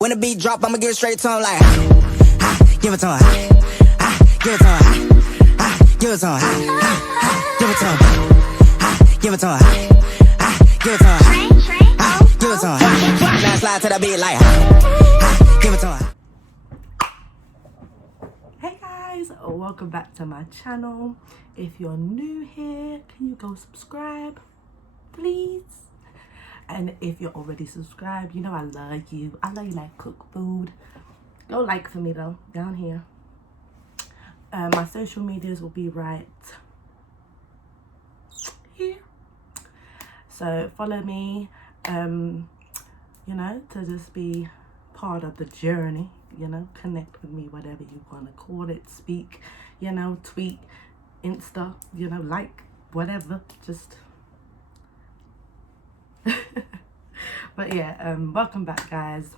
When the beat drop, I'ma give it straight to him like, give it to him, give it to him, give it to him, give it to him, give it to him, give it to him, give it to him. Now slide to the beat like, give it to him. Hey guys, welcome back to my channel. If you're new here, can you go subscribe, please? And if you're already subscribed, you know I love you. I know you like cook food. Go like for me though, down here. My social medias will be right here. So follow me, you know, to just be part of the journey, you know, connect with me, whatever you want to call it, speak, you know, tweet, Insta, you know, like, whatever, just... But yeah, welcome back guys.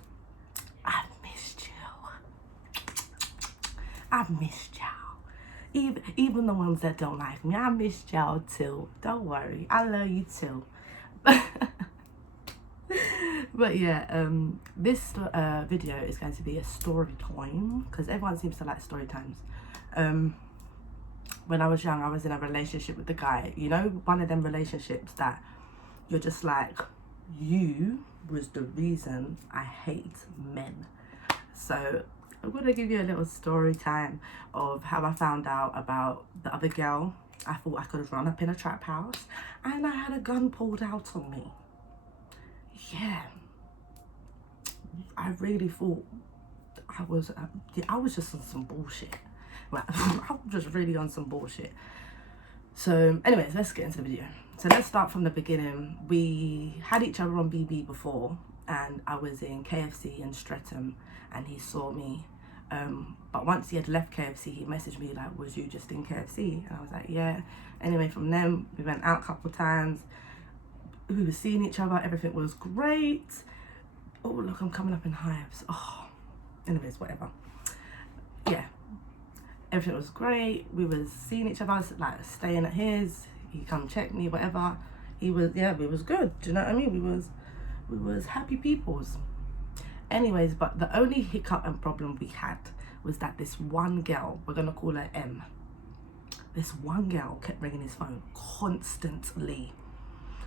I've missed y'all. Even the ones that don't like me, I missed y'all too. Don't worry, I love you too. But yeah, this video is going to be a story time, because everyone seems to like story times. When I was young, I was in a relationship with a guy, you know, one of them relationships that you're just like, you was the reason I hate men. So I'm gonna give you a little story time of how I found out about the other girl. I thought I could run up in a trap house and I had a gun pulled out on me. Yeah, I really thought I was just on some bullshit. Like, I was just really on some bullshit. So anyways, let's get into the video. So let's start from the beginning. We had each other on BB before, and I was in KFC in Streatham and he saw me. But once he had left KFC, he messaged me like, was you just in KFC? And I was like, yeah. Anyway, from then we went out a couple of times. We were seeing each other, everything was great. Oh look, I'm coming up in hives. Oh, anyways, whatever. Yeah, everything was great. We was seeing each other, like staying at his. He come check me, whatever. He was, yeah, we was good. Do you know what I mean? We was happy peoples. Anyways, but the only hiccup and problem we had was that this one girl, we're gonna call her M. This one girl kept ringing his phone constantly.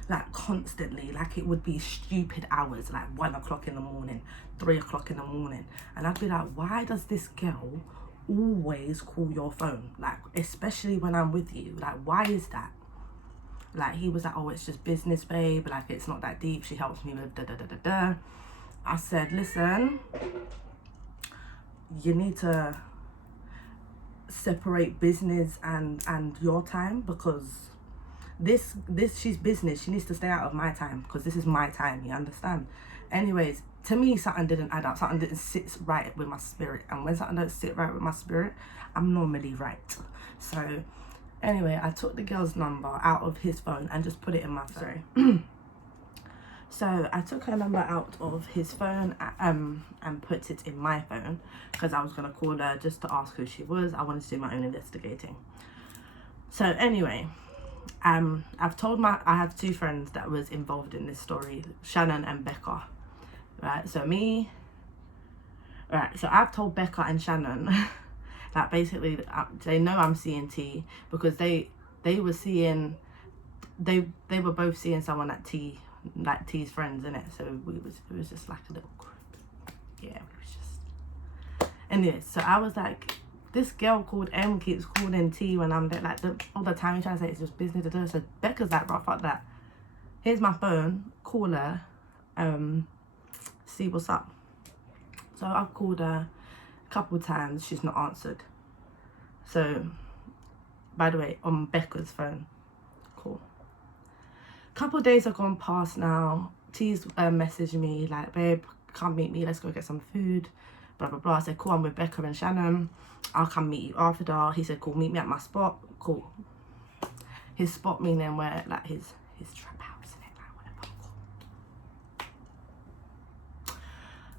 Like constantly, like it would be stupid hours, like 1 o'clock in the morning, 3 o'clock in the morning. And I'd be like, why does this girl always call your phone? Like, especially when I'm with you, like, why is that? Like, he was like, oh, it's just business, babe, like it's not that deep, she helps me with da. I said, listen, you need to separate business and your time, because this she's business, she needs to stay out of my time, because this is my time, you understand? Anyways, to me, something didn't add up, something didn't sit right with my spirit, and when something don't sit right with my spirit, I'm normally right. So anyway, I took the girl's number out of his phone and just put it in my phone. Sorry. So I took her number out of his phone and put it in my phone, because I was gonna call her just to ask who she was. I wanted to do my own investigating. So anyway, I've told I have two friends that was involved in this story, Shannon and Becca. Right, so I've told Becca and Shannon that basically they know I'm seeing T, because they were seeing, they were both seeing someone at T, like T's friends, innit? So it was just like a little group. Yeah, it was just... Anyway, so I was like, this girl called M keeps calling T when I'm there, like all the time. He's trying to say it's just business. So Becca's like, bro, fuck that. Here's my phone, call her, see what's up. So I've called her a couple of times, she's not answered. So, by the way, on Becca's phone, cool. Couple of days have gone past now. T's messaged me like, babe, come meet me, let's go get some food, blah blah blah. I said, cool, I'm with Becca and Shannon, I'll come meet you after. He said, cool, meet me at my spot. Cool. His spot meaning where, like, his trap house, innit? Like, whatever. Cool.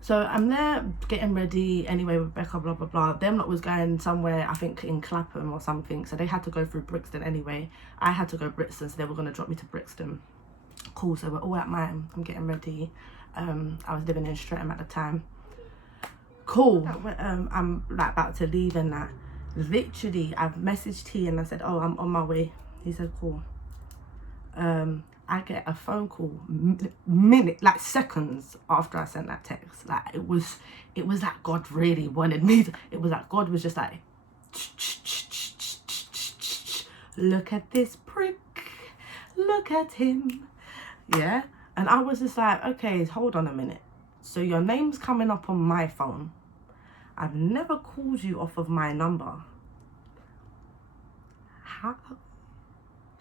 So I'm there getting ready anyway with Becca, blah blah blah. Them lot was going somewhere, I think in Clapham or something, so they had to go through Brixton anyway. I had to go Brixton, so they were going to drop me to Brixton. Cool, so we're all at mine. I'm getting ready. I was living in Streatham at the time. cool. I'm like about to leave and that. Literally, I've messaged T and I said, oh, I'm on my way. He said, cool. I get a phone call like seconds after I sent that text. Like it was like God really wanted me to, it was like God was just like, look at this prick, look at him. Yeah. And I was just like, okay, hold on a minute. So your name's coming up on my phone. I've never called you off of my number. How?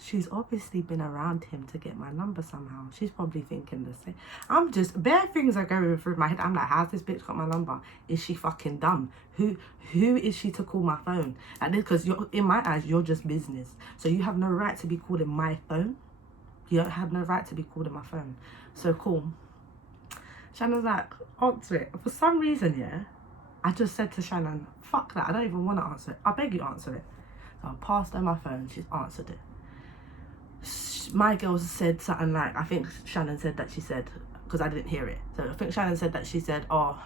She's obviously been around him to get my number somehow. She's probably thinking the same. I'm just, bare things are going through my head. I'm like, how's this bitch got my number? Is she fucking dumb? Who is she to call my phone? Like this, because you're, in my eyes, you're just business. So you have no right to be calling my phone. You don't have no right to be calling my phone. So cool. Shannon's like, answer it. For some reason, yeah, I just said to Shannon, fuck that. I don't even want to answer it. I beg you, answer it. So I passed her my phone. She's answered it. My girl said something like, I think Shannon said that she said, because I didn't hear it. So I think Shannon said that she said, oh,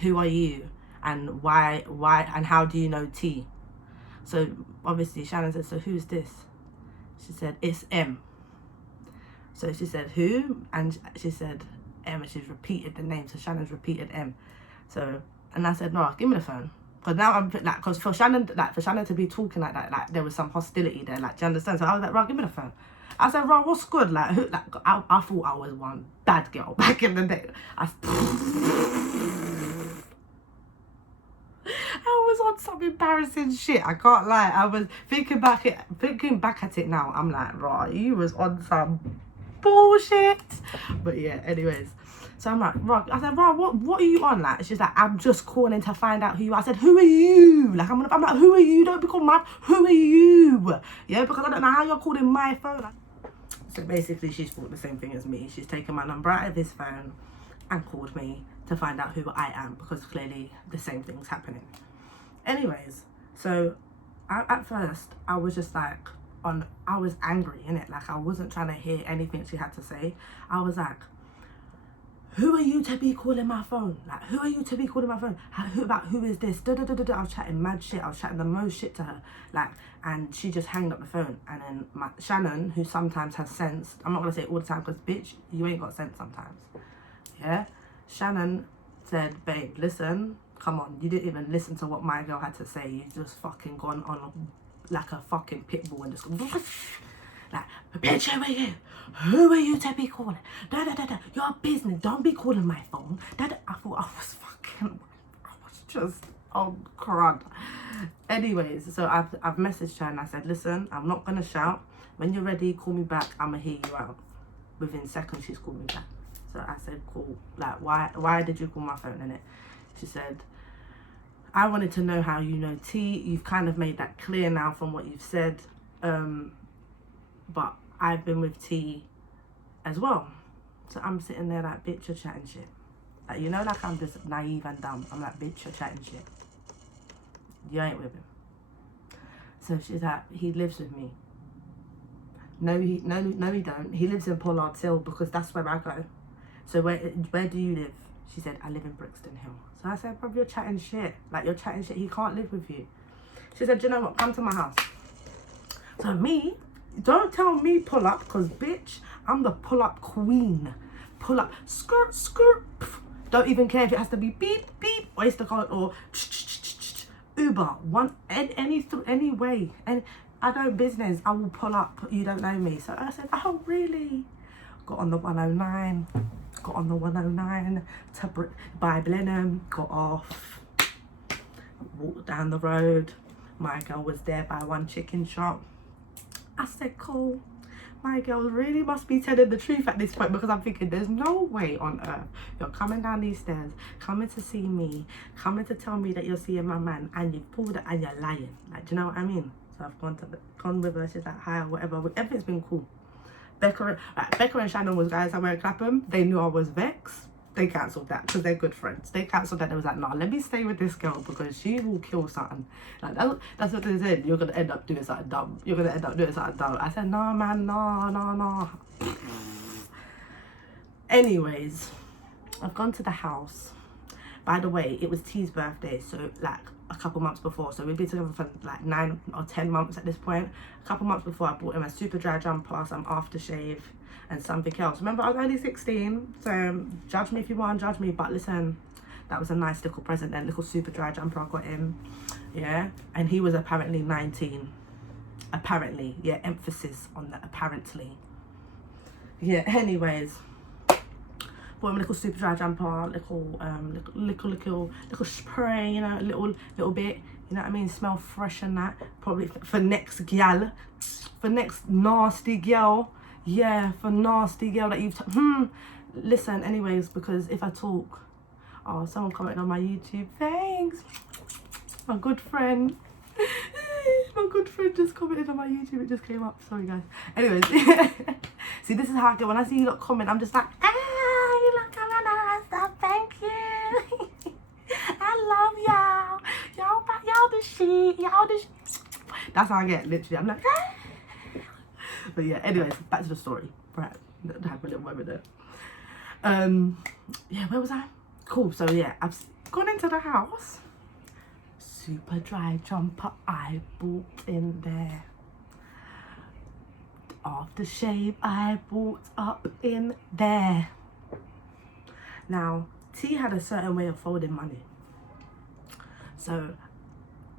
who are you? And why, and how do you know T? So obviously Shannon said, so who's this? She said, it's M. So she said, who? And she said, M, and she's repeated the name. So Shannon's repeated M. So, and I said, no, give me the phone. Because now I'm like, because for Shannon to be talking like that, like there was some hostility there, like, do you understand? So I was like, right, give me the phone. I said, right, what's good? Like, who, like I thought I was one bad girl back in the day. I was on some embarrassing shit. I can't lie. I was thinking back at it now. I'm like, right, you was on some bullshit. But yeah, anyways. So I'm like, right. I said, right, what are you on? Like, she's like, I'm just calling to find out who you are. I said, who are you? Like, I'm like, who are you? Don't be called mad. Who are you? Yeah, because I don't know how you're calling my phone. So basically, she's thought the same thing as me. She's taken my number out of his phone and called me to find out who I am, because clearly the same thing's happening. Anyways, so at first, I was just like, I was angry, innit? Like, I wasn't trying to hear anything she had to say. I was like, who are you to be calling my phone? Like, who are you to be calling my phone? Who is this? I was chatting mad shit. I was chatting the most shit to her. Like, and she just hanged up the phone. And then Shannon, who sometimes has sense, I'm not going to say it all the time, because bitch, you ain't got sense sometimes. Yeah? Shannon said, babe, listen, come on. You didn't even listen to what my girl had to say. You just fucking gone on like a fucking pit bull and just like, bitch, who are you? Who are you to be calling? Your business. Don't be calling my phone. I thought I was just on crud. Anyways, so I've messaged her and I said, listen, I'm not gonna shout. When you're ready, call me back. I'ma hear you out. Within seconds, she's called me back. So I said, cool. Like, why did you call my phone, innit? She said, I wanted to know how you know T. You've kind of made that clear now from what you've said. But I've been with T as well. So I'm sitting there like, bitch, you're chatting shit. Like, you know, like I'm just naive and dumb. I'm like, bitch, you're chatting shit. You ain't with him. So she's like, he lives with me. No, he don't. He lives in Pollard's Hill, because that's where I go. So where do you live? She said, I live in Brixton Hill. So I said, bro, you're chatting shit. Like, you're chatting shit. He can't live with you. She said, you know what? Come to my house. So me, don't tell me pull up, because bitch, I'm the pull up queen. Pull up, skirt, skirt. Don't even care if it has to be beep, beep, Oyster card, or Uber, any way. And I don't business, I will pull up, you don't know me. So I said, oh really? Got on the 109, to by Blenheim, got off, walked down the road. My girl was there by one chicken shop. I said, cool. My girl really must be telling the truth at this point, because I'm thinking there's no way on earth you're coming down these stairs, coming to see me, coming to tell me that you're seeing my man, and you pulled it and you're lying. Like, do you know what I mean? So I've gone with her. She's like, hi, or whatever. Everything's been cool. Becca and Shannon was guys somewhere in Clapham. They knew I was vexed. They cancelled that because they're good friends. They cancelled that. They was like, nah, let me stay with this girl because she will kill something. Like, that's what they said. You're going to end up doing something dumb. I said, nah, man, nah. Anyways, I've gone to the house. By the way, it was T's birthday, so like a couple months before. So we've been together for like 9 or 10 months at this point. A couple months before, I bought him a super dry jumper, some aftershave, and something else. Remember, I was only 16, so judge me if you want, judge me. But listen, that was a nice little present, then, little super dry jumper I got him. Yeah, and he was apparently 19. Apparently, yeah, emphasis on the apparently. Yeah, anyways, bought him a little super dry jumper, little spray, you know, little bit, you know what I mean, smell fresh and that, probably for next gal, for next nasty girl, yeah, for nasty girl that you've, listen, anyways, because if I talk, oh, someone commented on my YouTube, thanks, my good friend, my good friend just commented on my YouTube, it just came up, sorry guys, anyways, see, this is how I get, when I see you lot comment, I'm just like, you look coming on stuff, thank you, I love y'all the shit, that's how I get, literally, I'm like, but yeah, anyways, back to the story, right, I have a little moment there, yeah, where was I? Cool, so yeah, I've gone into the house, super dry jumper I bought in there, aftershave I bought up in there. Now, T had a certain way of folding money. So,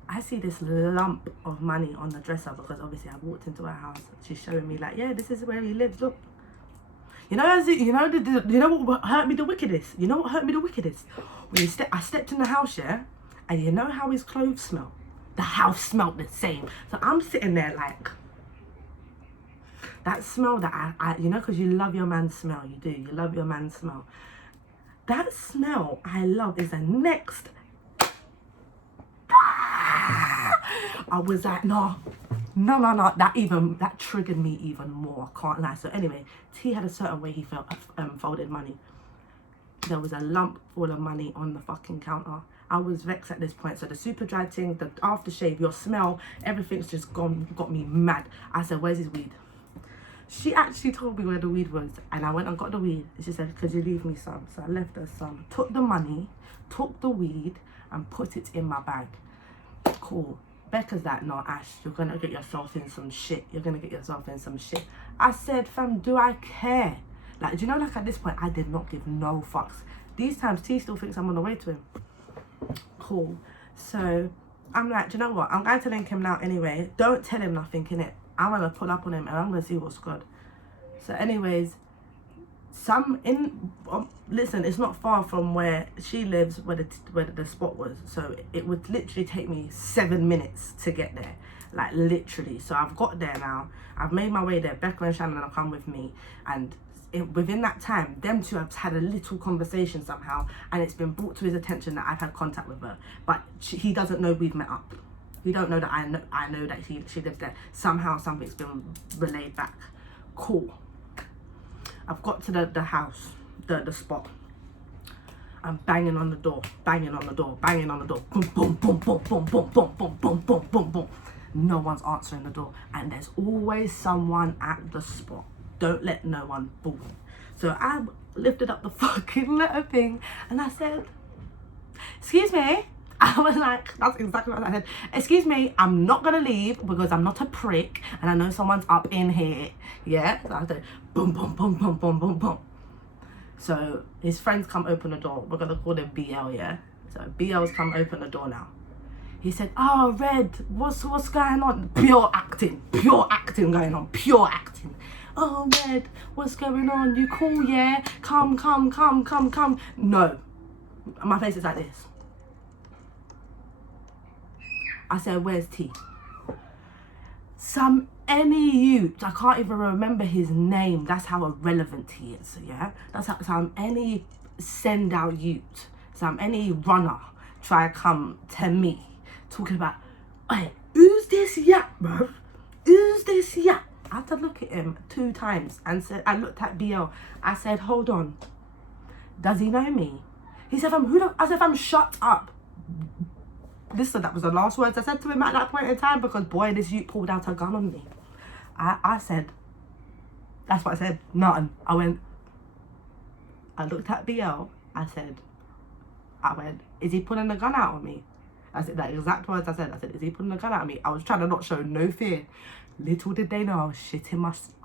I see this lump of money on the dresser because obviously I walked into her house. She's showing me like, yeah, this is where he lives, look. You know what hurt me the wickedest? You know what hurt me the wickedest? When I stepped in the house, yeah, and you know how his clothes smell? The house smelled the same. So I'm sitting there like, that smell that I you know, because you love your man's smell, you do, you love your man's smell. That smell I love is the next. I was like, no, that triggered me even more, I can't lie. So anyway, T had a certain way he felt folded money. There was a lump full of money on the fucking counter. I was vexed at this point. So the super dry thing, the aftershave, your smell, everything's just got me mad. I said, where's his weed? She actually told me where the weed was, and I went and got the weed. And she said, could you leave me some? So I left her some, took the money, took the weed, and put it in my bag. Cool. Becca's like, no, Ash, you're gonna get yourself in some shit. You're gonna get yourself in some shit. I said, fam, do I care? Like, do you know, like at this point, I did not give no fucks. These times, T still thinks I'm on the way to him. Cool. So I'm like, do you know what? I'm going to link him now anyway. Don't tell him nothing, innit? I'm gonna pull up on him and I'm gonna see what's good. So anyways, listen, it's not far from where she lives, where the spot was. So it would literally take me 7 minutes to get there, like literally. So I've got there now. I've made my way there. Becca and Shannon will come with me, and within that time, them two have had a little conversation somehow, and it's been brought to his attention that I've had contact with her, but he doesn't know we've met up. He don't know that I know that she lives there. Somehow something's been relayed back. Cool. I've got to the house, the spot. I'm banging on the door, banging on the door, banging on the door. Boom, boom, boom, boom, boom, boom, boom, boom, boom, boom, boom, boom. No one's answering the door, and there's always someone at the spot. Don't let no one fool you. So I lifted up the fucking letter thing, and I said, excuse me. I was like, that's exactly what I said. Excuse me, I'm not gonna leave because I'm not a prick and I know someone's up in here. Yeah? So I said, boom, boom, boom, boom, boom, boom, boom. So his friends come open the door. We're gonna call him BL, yeah? So BL's come open the door now. He said, oh, Red, what's going on? Pure acting going on, pure acting. Oh, Red, what's going on? You cool, yeah? Come. No. My face is like this. I said, where's T? Any youth, I can't even remember his name. That's how irrelevant he is, yeah? That's how any send out youth, any runner try to come to me talking about, hey, who's this yap, bro? Who's this yap? I had to look at him 2 times and said, I looked at BL. I said, hold on. Does he know me? He said, I said, shut up. Listen, that was the last words I said to him at that point in time, because boy, this youth pulled out a gun on me. I said, that's what I said, nothing. I looked at BL, I said, I went, is he pulling a gun out on me? I said, that exact words I said, is he pulling a gun out on me? I was trying to not show no fear. Little did they know I was shitting myself.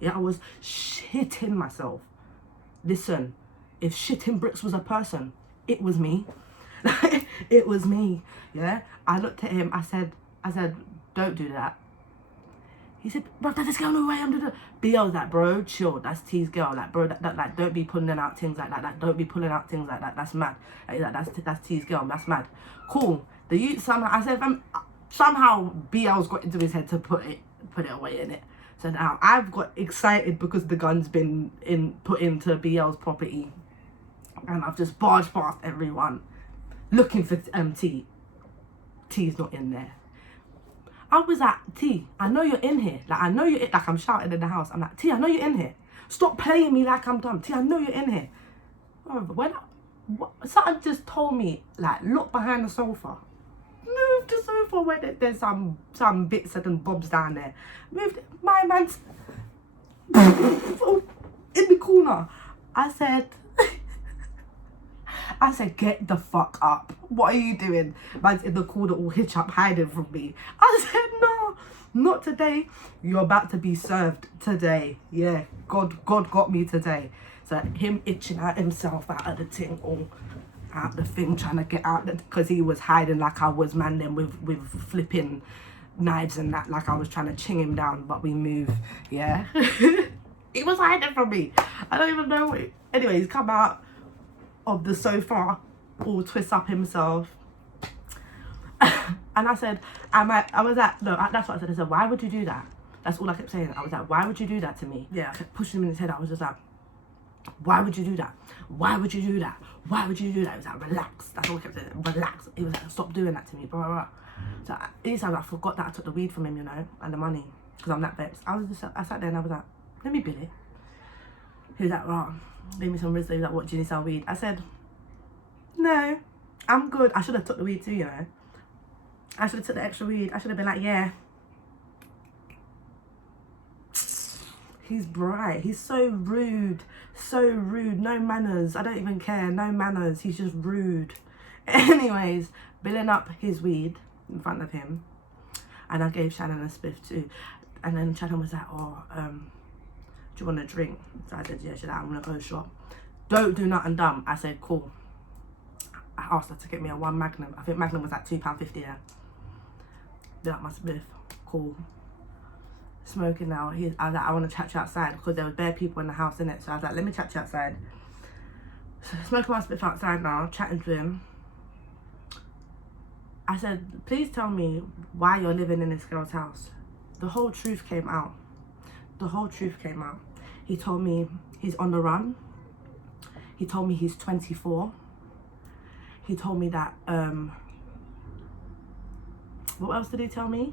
Yeah, I was shitting myself. Listen, if shitting bricks was a person, it was me. It was me. Yeah. I looked at him. I said, don't do that. He said, bro, that's this girl no way. BL was like, bro, chill. That's T's girl. Like, bro, that like, don't be pulling out things like that. Like, don't be pulling out things like that. That's mad. Like, that's T's girl. That's mad. Cool. The youth somehow, I said, somehow BL's got into his head to put it away in it. So now I've got excited because the gun's been put into BL's property, and I've just barged past everyone looking for T. T's not in there. I was like, T, I know you're in here. Like, I know you're in, like, I'm shouting in the house. I'm like, T, I know you're in here. Stop playing me like I'm dumb. T, I know you're in here. When something just told me, like, look behind the sofa. Move the sofa where there's some bits and bobs down there. Moved my man's in the corner. I said, get the fuck up. What are you doing? Man's in the corner all hitch up hiding from me. I said, no, not today. You're about to be served today. Yeah, God got me today. So him itching at himself out of the thing, all out the thing, trying to get out, because he was hiding like I was man then with flipping knives and that, like I was trying to ching him down, but we move. Yeah. He was hiding from me. I don't even know what. Anyway, he's come out of the sofa, all twist up himself. And I said, I was like, no, that's what I said. I said, why would you do that? That's all I kept saying. I was like, why would you do that to me? Yeah, I kept pushing him in his head. I was just like, why would you do that? Why would you do that? Why would you do that? He was like, relax. That's all I kept saying. Relax. He was like, stop doing that to me. Blah, blah, blah. So these times I forgot that I took the weed from him, you know, and the money, because I'm that vexed. I sat there and I was like, let me bill it. He was like, oh, gave me some rizzo. He was like, what, do you need some weed? I said, no, I'm good. I should have took the weed too, you know. I should have took the extra weed. I should have been like, yeah. He's bright. He's so rude. So rude. No manners. I don't even care. No manners. He's just rude. Anyways, billing up his weed in front of him. And I gave Shannon a spliff too. And then Shannon was like, oh, do you want a drink? So I said, yeah. She's like, I'm going to go shop. Don't do nothing dumb. I said, cool. I asked her to get me a 1 Magnum. I think Magnum was like £2.50, yeah. Bill up my spliff. Cool. Smoking now. I was like, I want to chat you outside, because there was bare people in the house, innit? So I was like, let me chat you outside. So smoking my spliff outside now, chatting to him. I said, please tell me why you're living in this girl's house. The whole truth came out. The whole truth came out. He told me he's on the run. He told me he's 24. He told me that, what else did he tell me?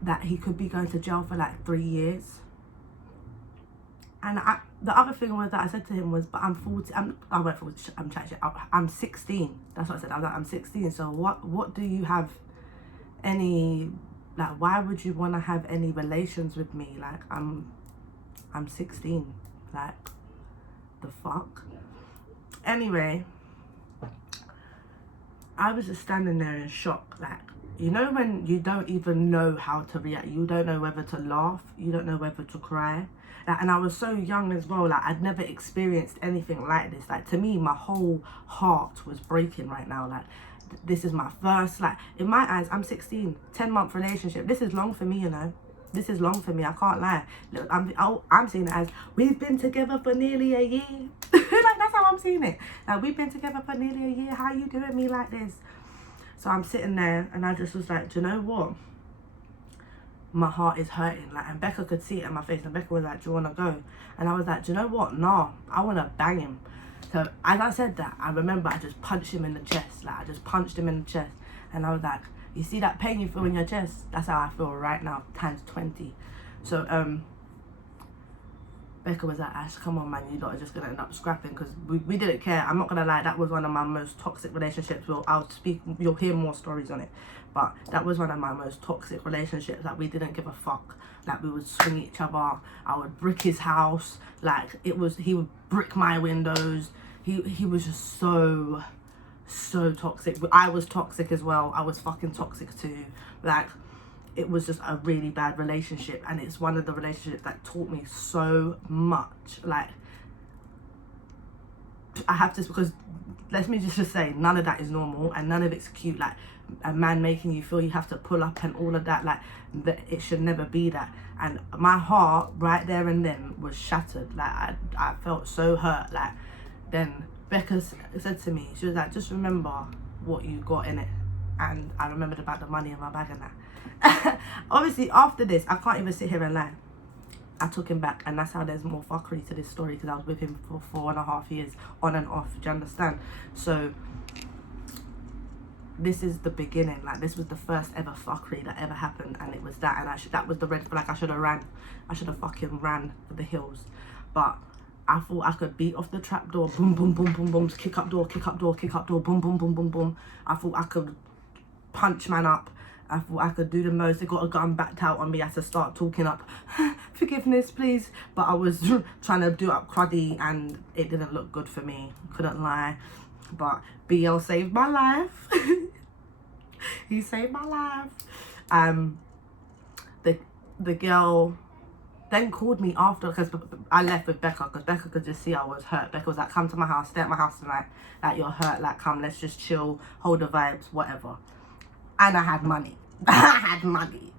That he could be going to jail for like 3 years. And the other thing was that I said to him was, but I'm 40, I'm 16. That's what I said. I was like, I'm 16. So what do you have any, like, why would you want to have any relations with me? Like, I'm 16. Like, the fuck? Anyway, I was just standing there in shock. Like, you know when you don't even know how to react, you don't know whether to laugh, you don't know whether to cry. Like, and I was so young as well, like I'd never experienced anything like this. Like, to me, my whole heart was breaking right now. Like, this is my first, like, in my eyes, I'm 16, 10-month relationship. This is long for me, you know. This is long for me, I can't lie. Look, I'm seeing it as, we've been together for nearly a year. Like, that's how I'm seeing it. Like, we've been together for nearly a year, how you doing me like this? So I'm sitting there and I just was like, do you know what? My heart is hurting. Like, and Becca could see it in my face, and Becca was like, do you want to go? And I was like, do you know what? Nah, I want to bang him. So as I said that, I remember I just punched him in the chest. Like, I just punched him in the chest. And I was like, you see that pain you feel in your chest? That's how I feel right now, times 20. So Becca was like, Ash, come on man, you lot are just gonna end up scrapping, because we didn't care. I'm not gonna lie, that was one of my most toxic relationships. You'll hear more stories on it, but that was one of my most toxic relationships. Like, we didn't give a fuck. Like, we would swing each other. I would brick his house. Like, he would brick my windows. He was just so toxic. But I was toxic as well. I was fucking toxic too. Like, it was just a really bad relationship, and it's one of the relationships that taught me so much. Like, I have to, because let me just say, none of that is normal and none of it's cute. Like, a man making you feel you have to pull up and all of that, like, that it should never be that. And my heart right there and then was shattered. Like, I felt so hurt. Like, then Becca said to me, she was like, just remember what you got in it. And I remembered about the money in my bag and that. Obviously, after this, I can't even sit here and lie. I took him back, and that's how there's more fuckery to this story, because I was with him for 4.5 years, on and off. Do you understand? So this is the beginning. Like, this was the first ever fuckery that ever happened, and it was that. And that was the red flag. I should have ran. I should have fucking ran for the hills. But I thought I could beat off the trap door, boom, boom, boom, boom, boom, kick up door, kick up door, kick up door, boom, boom, boom, boom, boom. I thought I could punch man up. I thought I could do the most. They got a gun backed out on me. I had to start talking up, forgiveness, please. But I was trying to do up cruddy, and it didn't look good for me. Couldn't lie. But BL saved my life. He saved my life. The girl then called me after, because I left with Becca, because Becca could just see I was hurt. Becca was like, come to my house, stay at my house tonight. Like, you're hurt. Like, come, let's just chill, hold the vibes, whatever. And I had money. I had money.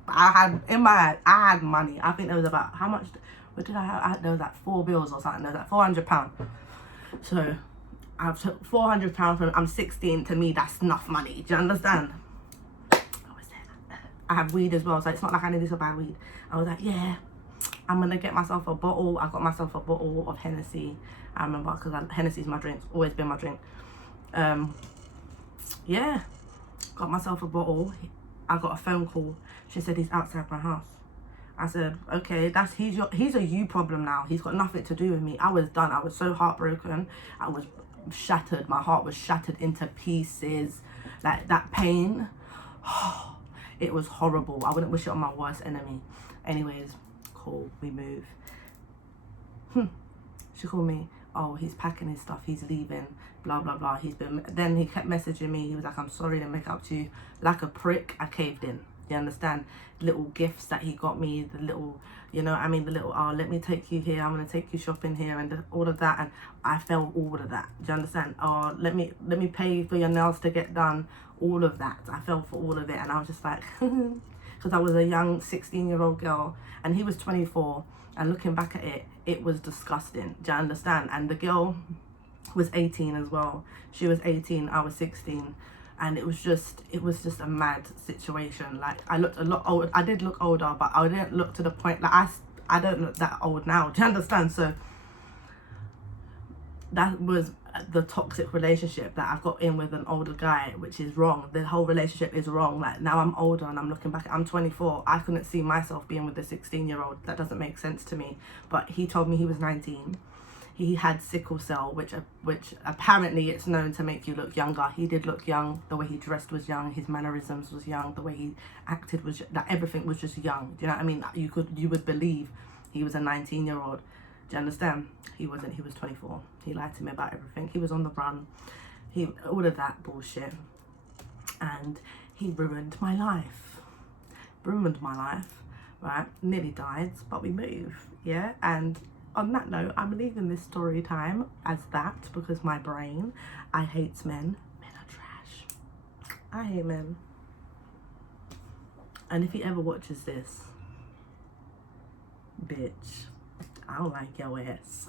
In my head, I had money. I think there was about, how much, what did I have? There was like 4 bills or something. There was like £400. So I took £400 from, I'm 16, to me that's enough money. Do you understand? I have weed as well, so it's not like I needed to buy weed. I was like, yeah, I'm gonna get myself a bottle. I got myself a bottle of Hennessy. I remember, because Hennessy's my drink. It's always been my drink. Yeah, got myself a bottle. I got a phone call. She said he's outside my house. I said, okay, he's a you problem now. He's got nothing to do with me. I was done. I was so heartbroken. I was shattered. My heart was shattered into pieces. Like, that pain, it was horrible. I wouldn't wish it on my worst enemy. Anyways, cool, we move. She called me, oh, he's packing his stuff, he's leaving, blah, blah, blah. Then he kept messaging me. He was like, I'm sorry to make up to you. Like a prick, I caved in. You understand? Little gifts that he got me, the little, you know, I mean, the little, oh, let me take you here, I'm going to take you shopping here, and all of that. And I felt all of that. Do you understand? Oh, let me pay for your nails to get done. All of that. I fell for all of it. And I was just like, because I was a young 16-year-old girl, and he was 24. And looking back at it, it was disgusting. Do you understand? And the girl was 18 as well. She was 18, I was 16. And it was just a mad situation. Like, I looked a lot old. I did look older, but I didn't look to the point, like, I don't look that old now. Do you understand? So that was the toxic relationship that I got in with an older guy, which is wrong. The whole relationship is wrong. Like, now I'm older and I'm looking back, I'm 24. I couldn't see myself being with a 16-year-old. That doesn't make sense to me. But he told me he was 19. He had sickle cell, which apparently it's known to make you look younger. He did look young. The way he dressed was young. His mannerisms was young. The way he acted was, like, everything was just young. Do you know what I mean? You would believe he was a 19-year-old. Do you understand? He wasn't. He was 24. He lied to me about everything. He was on the run. All of that bullshit. And he ruined my life. Right? Nearly died, but we move. Yeah? And on that note, I'm leaving this story time as that, because my brain, I hate men. Men are trash. I hate men. And if he ever watches this, bitch, I don't like your ass.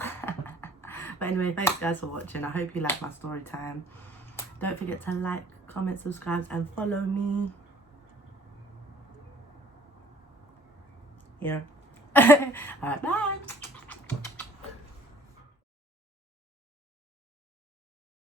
But anyway, thanks guys for watching. I hope you like my story time. Don't forget to like, comment, subscribe, and follow me. Yeah. Alright, bye.